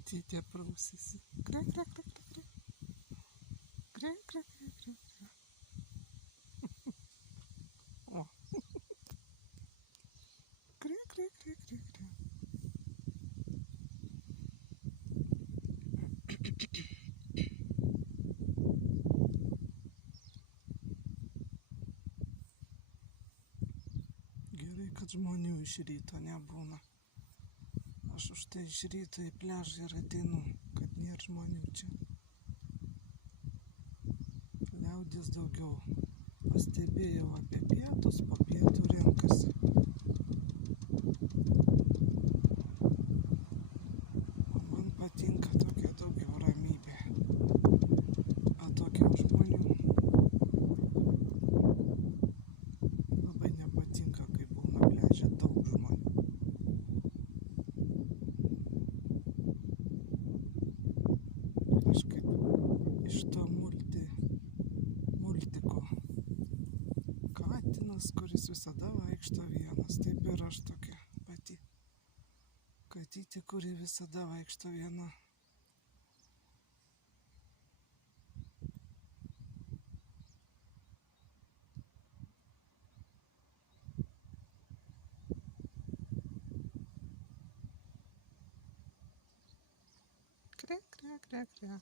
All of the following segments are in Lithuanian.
Antytė prausėsi. Kre, kre, kre, kre, kre. Kre, kre, kre, kre, kre. O. Kre, kre, kre, kre, kre. Gerai, kad žmonių iš ryto nebūna. Aš už tai iš ryto į pliažą ir ateinu, kad nėra žmonių čia. Liaudis daugiau. Pastebėjau apie pietus, po pietų renkasi. O man patinka tokia daugiau ramybė. Atokiau žmonių. Labai nepatinka, kai būna pliaže daug žmonių. Aš kaip iš to multiko katinas, kuris visada vaikšto vienas. Taip ir aš tokia pati katytė, kuri visada vaikšto viena. Kre, kre, kre, kre.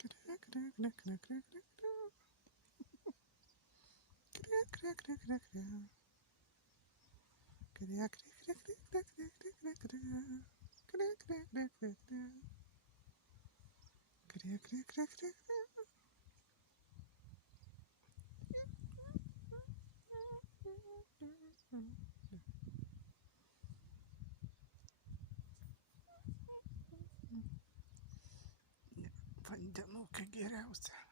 Kre, kre, kre, kre, kre, kre, kre. Kre, kre, kre, kre, kre. Kre, kre, kre, kre, kre, kre, kre, kre, kre. Kre, kre, kre, kre, kre. Kre, kre, kre, kre, kre. Vandenukai geriausia.